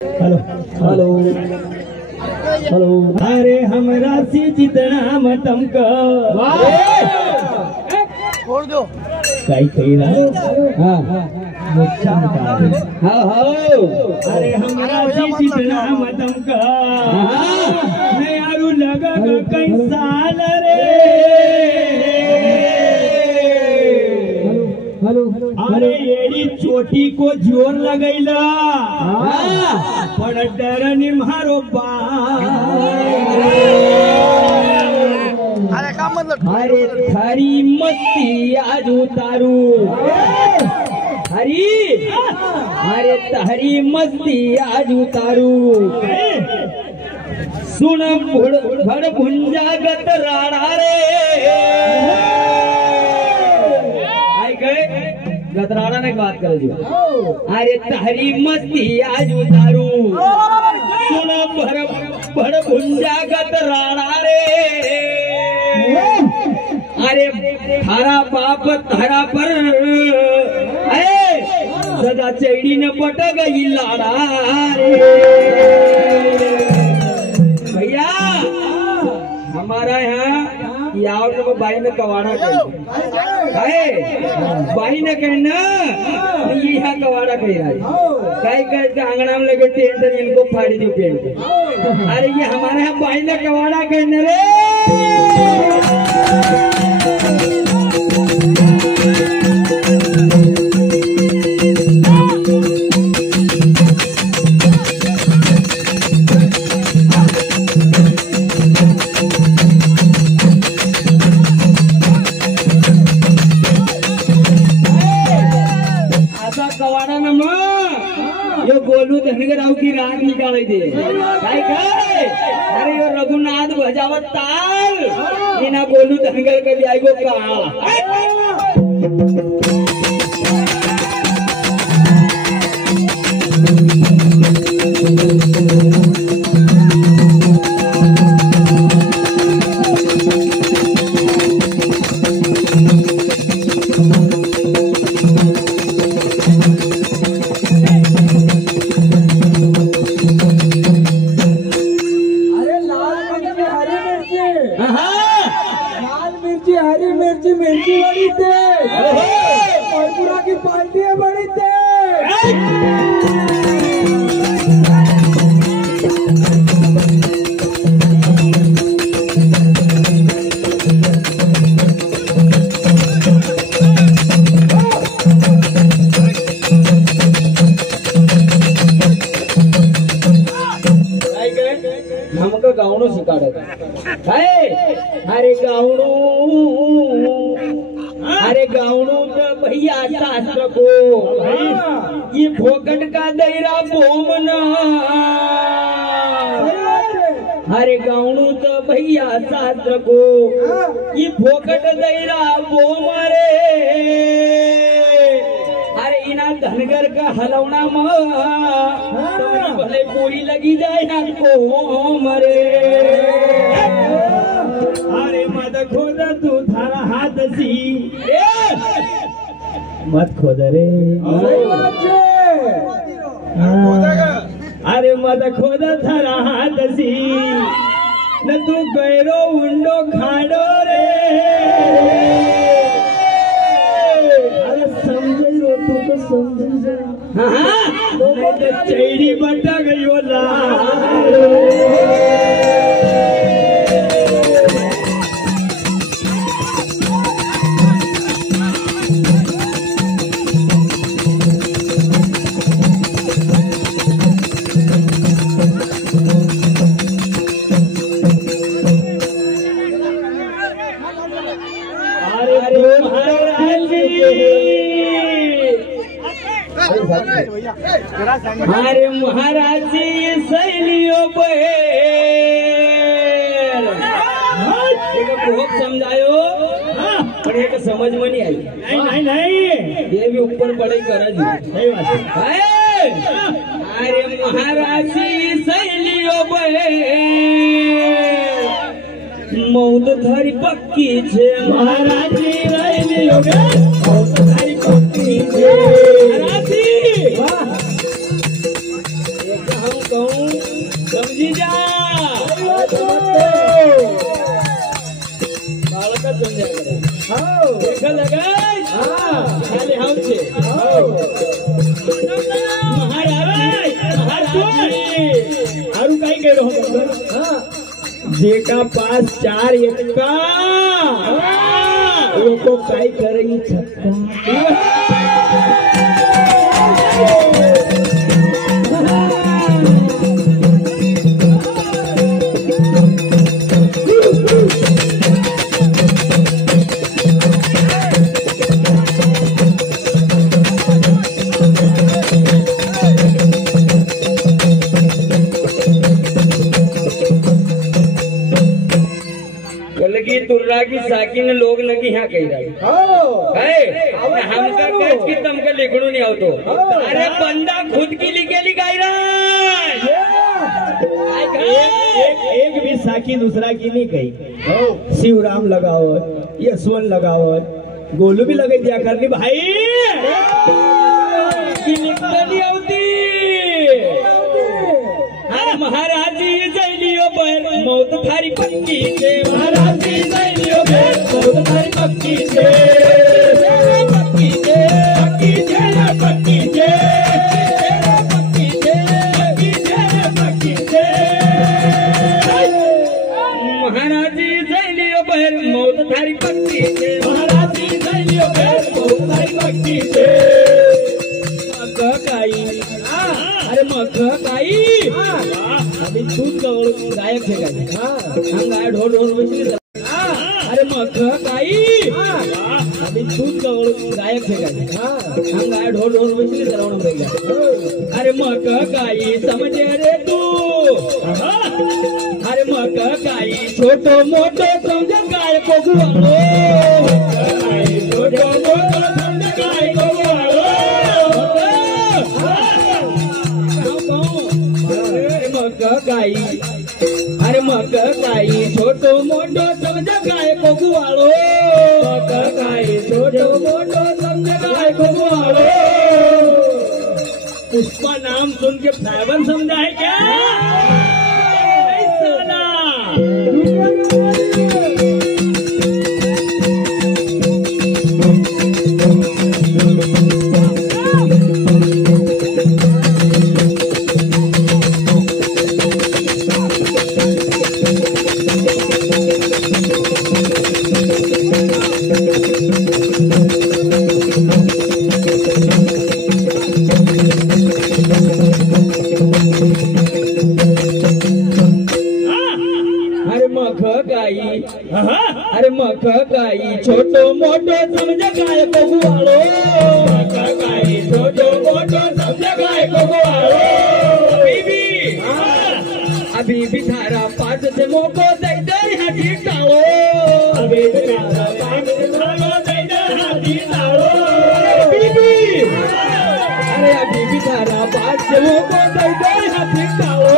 Hello hello hello. अरे हमरा से जितना मतम का छोड़ दो कई कई हाँ अरे हमरा से जितना मतम का मैं आरू लगा कई साल रे। अरे एड़ी चोटी को जोर लगैला पण डरनी मारो अरे का मतलब अरे थारी मस्ती आज उतारू हरी अरे थारी मस्ती आज उतारू सुन भड़ भुंजा गत राणा रे गतराड़ा ने बात कर दिया। अरे तहरी मस्ती आज उतारू सुन भड़ भुंजा गतराड़ा रे। अरे थारा बाप थारा पर अरे सदा चैड़ी न पट गई लाड़ा रे। भैया हमारा यहाँ याव तो बाई में कवाड़ा बाई ने कहना ये यहाँ कवाड़ा कह रहा है कई कह आंगना में लगे टेंट इनको फाड़ी दी पेंट। अरे ये हमारे यहाँ बाई ने कवाड़ा कहने रे। गोलू धनगराव की रात निकाली दे अरे यो रघुनाथ भजावत ताल इना गोलू धनगर के आई गो का हरी मिर्ची मिर्ची बड़ी तेज और की पार्टी है बड़ी हमको गाउनो सिखा अरे गाउनो अरे गाउनो तो भैया शास्त्र को ये फोकट का दैरा बोमना। अरे गाउनो तो भैया शास्त्र को ये फोकट दैरा बोम रे। अरे इना धनगर का हलौना तो भले पूरी लगी जाए ना को मरे। अरे मत खोद तू थारा हाथ सी मत खोद रे। अरे मत खोद थारा हाथ सी न तू गैरो उंडो खाडो रे। अरे समझ रो तू तो समझ जा चैड़ी बटा गई बोला। अरे महाराज जी सहेलियों खूब समझायो पर एक समझ में नहीं आई। नहीं नहीं ये भी ऊपर पढ़ाई करा जी सही बात है। अरे महाराज जी सहेलियों मौत थारी पक्की छे महाराज जी सहेलियों मौत थारी पक्की छे। कहूँ समझी जा बालका समझा करे देखा लगा खाली हम छे हारू काही कह रहो जेका पास 4 एकका लोको काय करेगी छक्का तुर्रा की साकी ने लोग लगी यहाँ कही रही हमका कच की तमका लिखणू नहीं आवतो अरे बंदा खुद की लिखे लिखाई एक भी साकी दूसरा की नहीं कही शिवराम लगाओ यशवंत लगाओ गोलू भी लगे दिया करनी भाई की लिखनी आवती अरे महाराज जी जैलियो पर मौत थारी पक्की से महाराज जी जैलियो पर मौत थारी पक्की से पक्की से पक्की से पक्की से पक्की से पक्की से पक्की से महाराज जी जैलियो पर मौत थारी पक्की से महाराज जी जैलियो पर मौत थारी पक्की से मकाई अरे मकाई अभी दूध का गायक है हम गाय ढोल ढोल बजती अरे मकाई अभी दूध का गायक है हम गाय ढोल ढोल बजती चलाना पड़ेगा अरे मकाई समझे रे तू अरे मकाई छोटो मोटो समझ गाय को गुआलो छोटो मोटो समझ गाय को गुआलो मकाई अरे मकाई छोटो मोटो समझ गाय को गुआलो मकाई छोटो मोटो समझ गाय को गुआलो पुष्पा नाम सुन के फ्लाइवन समझा है क्या अरे मकाई छोटो मोटो समझ गाय को गुआलो मकाई छोटो मोटो समझ गाय को गुआलो अभी भी थारा पास से मोको दे दे हाथी टालो अभी भी थारा पास से मोको दे दे हाथी टालो अरे अभी भी थारा पास से मोको दे दे हाथी टालो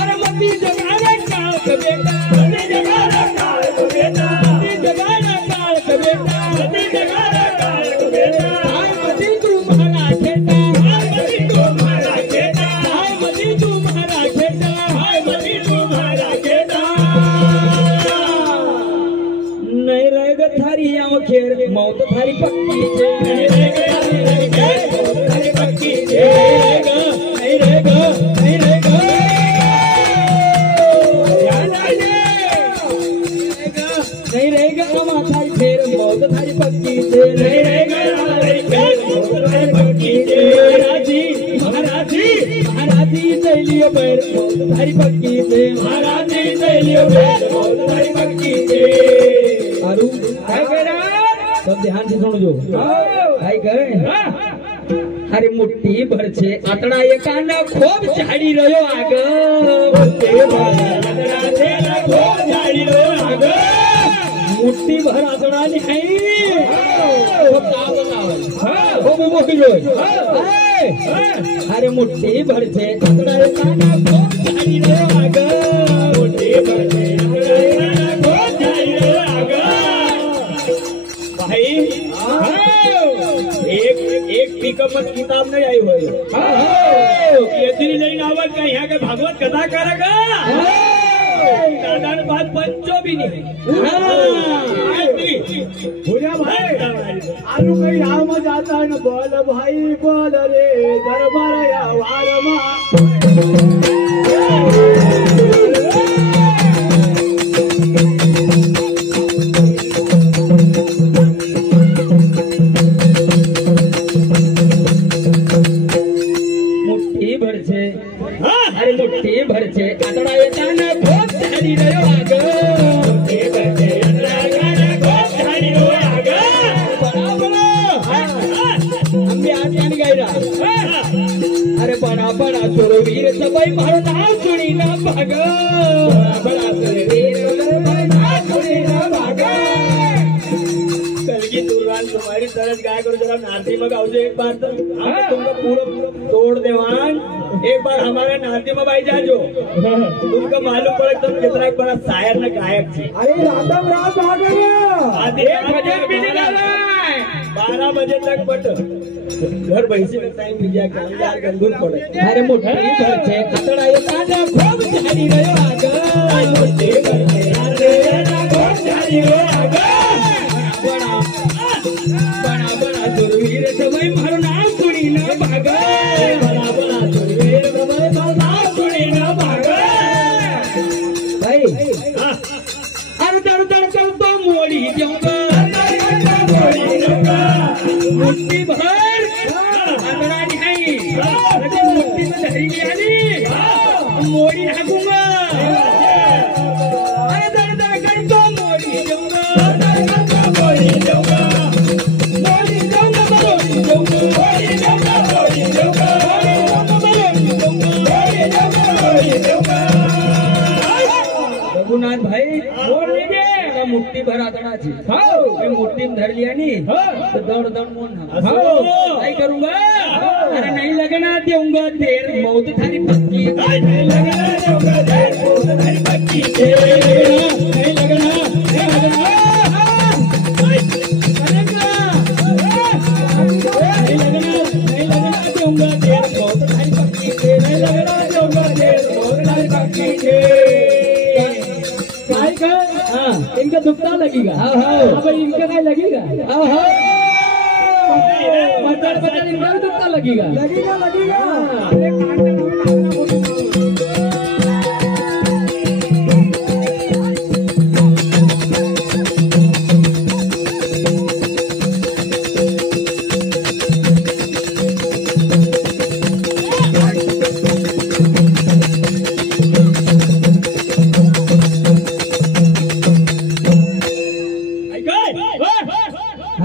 अरे मती जगाना काल का बेटा मती जगाना काल का बेटा मती जगाना काल का बेटा मती जगाना काल का बेटा हाय मती तुम्हारा खेता हाय मती तुम्हारा खेता हाय मती तुम्हारा खेता हाय मती तुम्हारा खेता नहीं रहेगा थारी आँव खेर मौत थारी पक्की से नहीं रहेगा मौत थारी पक्की से नहीं रहेगा नहीं रहेगा नहीं रहेगा हमारी फेर मौत थारी पक्की से नहीं रहेगा हमारी फेर मौत थारी पक्की से महाराजी सहेलियों पर मौत थारी पक्की से महाराजी सहेलियों पर मौत थारी पक्की से आरू क्या कह रहा सब ध्यान से सुनो जो काय करे अरे मुट्ठी भर छे आतड़ा एकाना खूब झाड़ी रह्यो आग मुट्ठी भर आतड़ा छे खूब झाड़ी रह्यो आग मुट्ठी भर आतड़ा नहीं वो का बताओ वो मोही रो अरे मुट्ठी भर छे आतड़ा एकाना खूब झाड़ी रह्यो आग मुट्ठी भर छे आतड़ा एकाना खूब झाड़ी रह्यो आग भाई एक पिकअप में किताब नहीं आई हुई इतनी नहीं आवत का यहाँ के भागवत कथा करेगा दादा ने बात पंचो भी नहीं भूलिया भाई आलू कहीं राम में जाता है ना बोल भाई बोल रे दरबार या वारमा मुठ्ठी भर छे आतड़ा येताना खूप झाडी रे वाग मुठ्ठी भर छे आतड़ा येताना खूप झाडी रे वाग बड़ा आम्ही आज यानी गायरा अरे बड़ा सुरवीर सबाई मारो नाव सुनी ना भाग बड़ा सुरवीर सबाई नाव सुनी ना भाग कलगी दुर्वान तुम्हारी तरह गाय करो जरा नाती में गाओ एक बार तो हम तुमको पूरा तोड़ देवान एक बार हमारे नाती में भाई जाजो तुमको मालूम पड़े तुम कितना एक बड़ा शायर न गायक थी अरे रातम रात आ गया 12 बजे तक बट घर बैसी में टाइम मिल गया काम यार गंदूर पड़े अरे मुठ्ठी भर छे आतड़ा येताना खूब झाडी रे वाग मुठ्ठी भर छे आतड़ा येताना खूब झाडी रे वाग बड़ा सुरवीर सबाई मारो नाव सुनी ना भाग बड़ा सुरवीर सबाई मारो नाव सुनी ना भाग भाई अरे दर तो मोड़ी जाऊंगा मुट्ठी भर आतड़ा नहीं लेकिन मुट्ठी में धरी नहीं मोड़ी हाकूंगा अरे दर तो मोड़ी जाऊंगा मोड़ी जाऊंगा रघुनाथ भाई बोल लीजिए मुट्ठी भर आतड़ा थी मुट्ठी में धर लिया नहीं तो दौड़ मोन नहीं करूंगा अरे नहीं लगना दूंगा देर मौत थारी पक्की नहीं लगना दूंगा देर मौत थारी पक्की नहीं लगना इनका दुखता लगेगा अब इनका नहीं लगेगा पता इनका भी दुखता लगेगा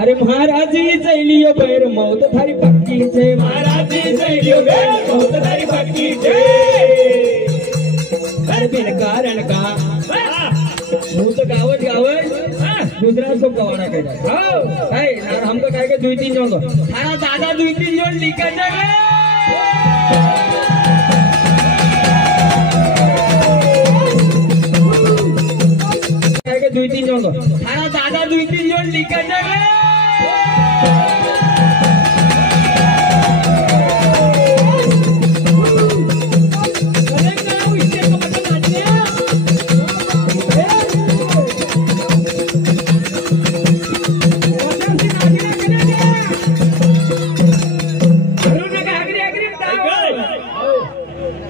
अरे महाराज जी चलियो पैर मौत थारी पक्की छे महाराज जी चलियो पैर मौत थारी पक्की छे अरे बिन कारण का હું તો ગાવજ दूसरा सब गवाना कहता है यार हम तो कहेंगे 2-3 जोन को थारा दादा 2-3 जोन लिखा जाएगा कहेंगे 2-3 जोन को थारा दादा 2-3 जोन लिखा जाएगा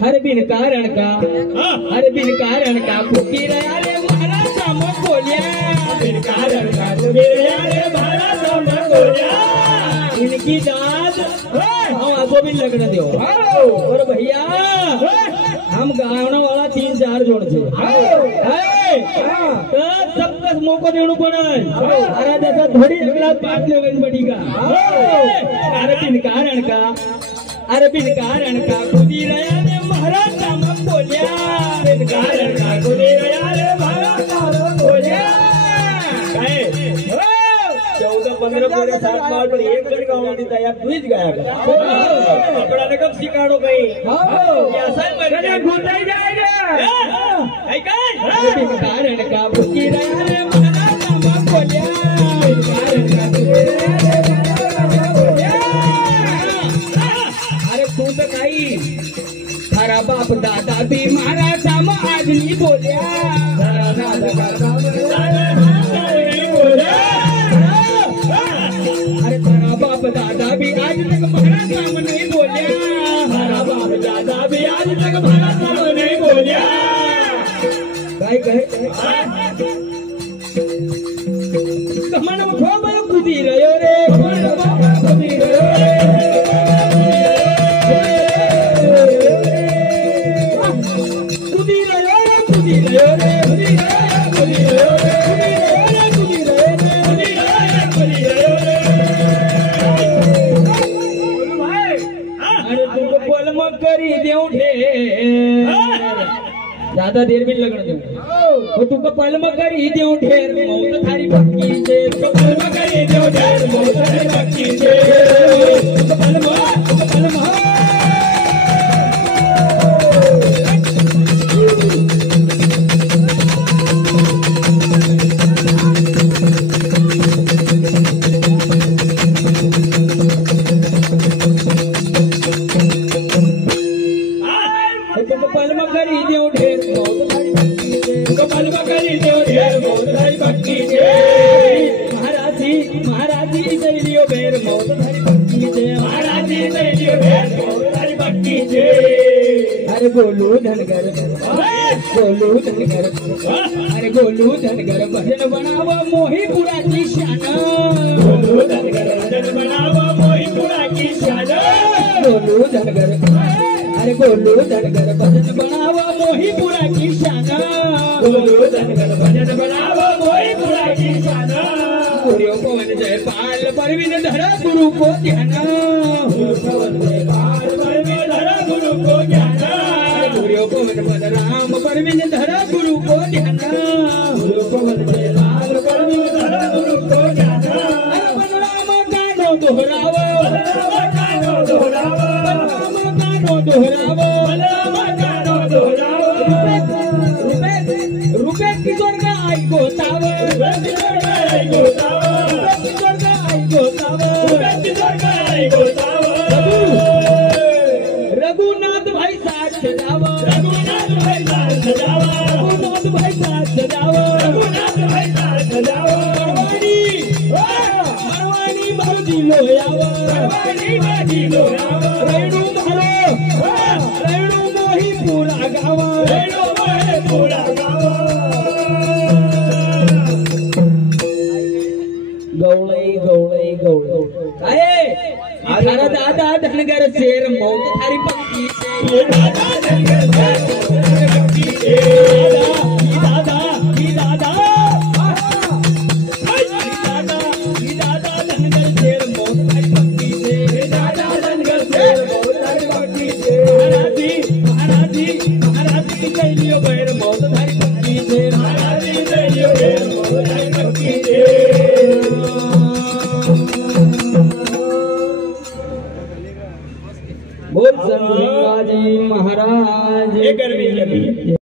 हर बिन कारण का फुकी रहा रे महाराज साम बोलिया बिन कारण का फुकी रहा रे महाराज साम बोलिया इनकी दाद हम आपको भी लगने दो और भैया हम गाना वाला 3-4 जोड़ छे तो सब तक मौको देणो पड़े अरे जैसा थोड़ी अगला बात लेवन पड़ेगा अरे बिन कारण का खुदी रहा रे महाराज साम बोलिया बिन कारण का खुदी रहा रे महाराज साम बोलिया 14-15 पूरे 7 मार पर एक गण गाना देता यार तू ही गाया कर कपड़ा ने कब सिखाड़ो भाई ऐसा ही मरने घूमता ही जाएगा है क्या बिन कारण का खुदी रहा रे महाराज साम बोलिया बिन कारण का खुदी रहा रे महाराज साम भी मारा साम आज नहीं बोलिया अरे तारा बाप दादा भी आज तक मारा साम नहीं बोलिया तारा बाप दादा भी आज तक मारा साम नहीं बोलिया काय कहे कमन खूब कुदी रहो रे कुदी रहो रे कुदी रहो रे कुदी रहो रे कुदी रहो रे कुदी रहो रे कुदी रहो रे भाई अरे तुमको बोल मत करी देऊ ठे ज्यादा देर भी लगन दे वो तुमको पल में करी देऊ ढेर मौत थारी पक्की छे तुमको पल में करी देऊ ढेर मौत थारी पक्की छे तुमको पल में अरे गोलू धनगर अरे गोलू धनगर भजन बनावा मोहीपुरा की शान गोलू धनगर भजन बनावा मोहीपुरा की शान गोलू धनगर अरे गोलू धनगर भजन बनावा मोहीपुरा की शान गोलू धनगर भजन बनावा मोहीपुरा की शान गुरु पवन जय पाल परवीन धरा गुरु को ध्यान गुरु पवन जय पाल परवीन धरा गुरु को ध्यान गुरु पवन बलराम परवीन धरा गुरु को ध्यान गुरु पवन जय पाल परवीन धरा गुरु को ध्यान बलराम गानो दोहरावा बलराम गानो दोहरावा बलराम गानो दोहरावा बलराम गानो दोहरावा रुपे की जोड़गा आई गोतावा रघुनाथ भाई साथ सजावा रघुनाथ भाई साथ सजावा रघुनाथ भाई साथ सजावा रघुनाथ भाई साथ सजावा मरवानी बाजी लोयावा मरवानी बाजी लोयावा रेणु मोही पूरा गावा रेणु मोही पूरा गावा गौळई अरे दादा धनगर शेर मौत थारी पक्की